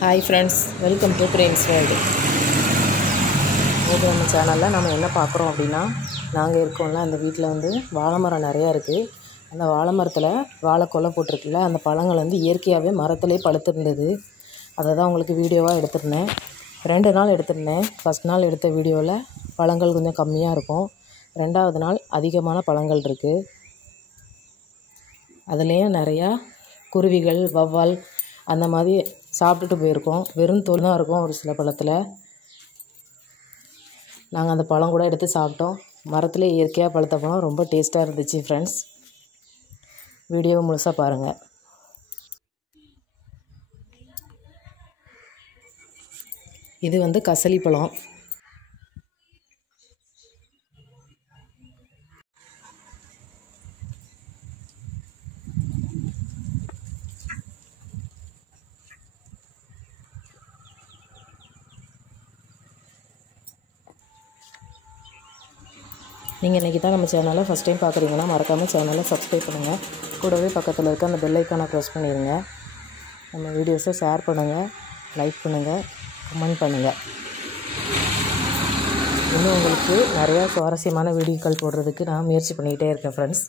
Hi friends, welcome to Prince World. இது நம்ம சேனலில் நம்ம என்ன பார்க்குறோம் அப்படின்னா, நாங்கள் இருக்கோம்ல அந்த வீட்டில் வந்து வாழை மரம் நிறையா இருக்குது. அந்த வாழை மரத்தில் வாழை கொலை போட்டிருக்குல்ல, அந்த பழங்கள் வந்து இயற்கையாகவே மரத்துலேயே பழுத்திருந்தது. அதை தான் உங்களுக்கு வீடியோவாக எடுத்திருந்தேன். 2 நாள் எடுத்திருந்தேன். ஃபஸ்ட் நாள் எடுத்த வீடியோவில் பழங்கள் கொஞ்சம் கம்மியாக இருக்கும். 2வது நாள் அதிகமான பழங்கள் இருக்குது. அதுலேயும் நிறையா குருவிகள், வவ்வால் அந்த மாதிரி சாப்பிட்டுட்டு போயிருக்கோம். வெறும் தோல் தான் இருக்கும் ஒரு சில பழத்தில். நாங்கள் அந்த பழம் கூட எடுத்து சாப்பிட்டோம். மரத்தில் இயற்கையாக பழுத்த பழம் ரொம்ப டேஸ்ட்டாக இருந்துச்சு ஃப்ரெண்ட்ஸ். வீடியோவை முழுசாக பாருங்கள். இது வந்து கசலி பழம். நீங்கள் இன்றைக்கி தான் நம்ம சேனலை ஃபஸ்ட் டைம் பார்க்குறீங்கன்னா மறக்காமல் சேனலை சப்ஸ்கிரைப் பண்ணுங்கள். கூடவே பக்கத்தில் இருக்க அந்த பெல் ஐக்கானை ப்ரெஸ் பண்ணிடுங்க. நம்ம வீடியோஸை ஷேர் பண்ணுங்கள், லைக் பண்ணுங்கள், கமெண்ட் பண்ணுங்கள். இன்னும் உங்களுக்கு நிறையா சுவாரஸ்யமான வீடியோக்கள் போடுறதுக்கு நான் முயற்சி பண்ணிக்கிட்டே இருக்கேன் ஃப்ரெண்ட்ஸ்.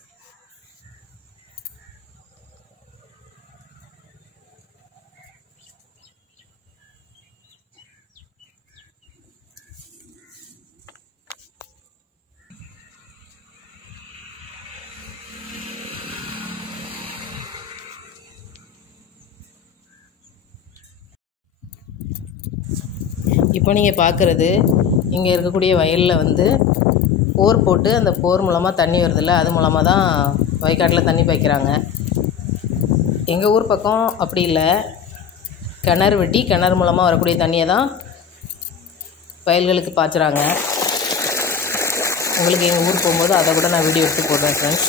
இப்போ நீங்கள் பார்க்குறது இங்கே இருக்கக்கூடிய வயலில் வந்து போர் போட்டு அந்த போர் மூலமாக தண்ணி வருதில்ல, அது மூலமாக தான் வயக்காட்டில் தண்ணி பாய்க்கிறாங்க. எங்கள் ஊர் பக்கம் அப்படி இல்லை. கிணறு வெட்டி கிணறு மூலமாக வரக்கூடிய தண்ணியை தான் வயல்களுக்கு பாய்ச்சுறாங்க. உங்களுக்கு எங்கள் ஊர் போகும்போது அதை கூட நான் வீடியோ எடுத்து போடுறேன் ஃப்ரெண்ட்ஸ்.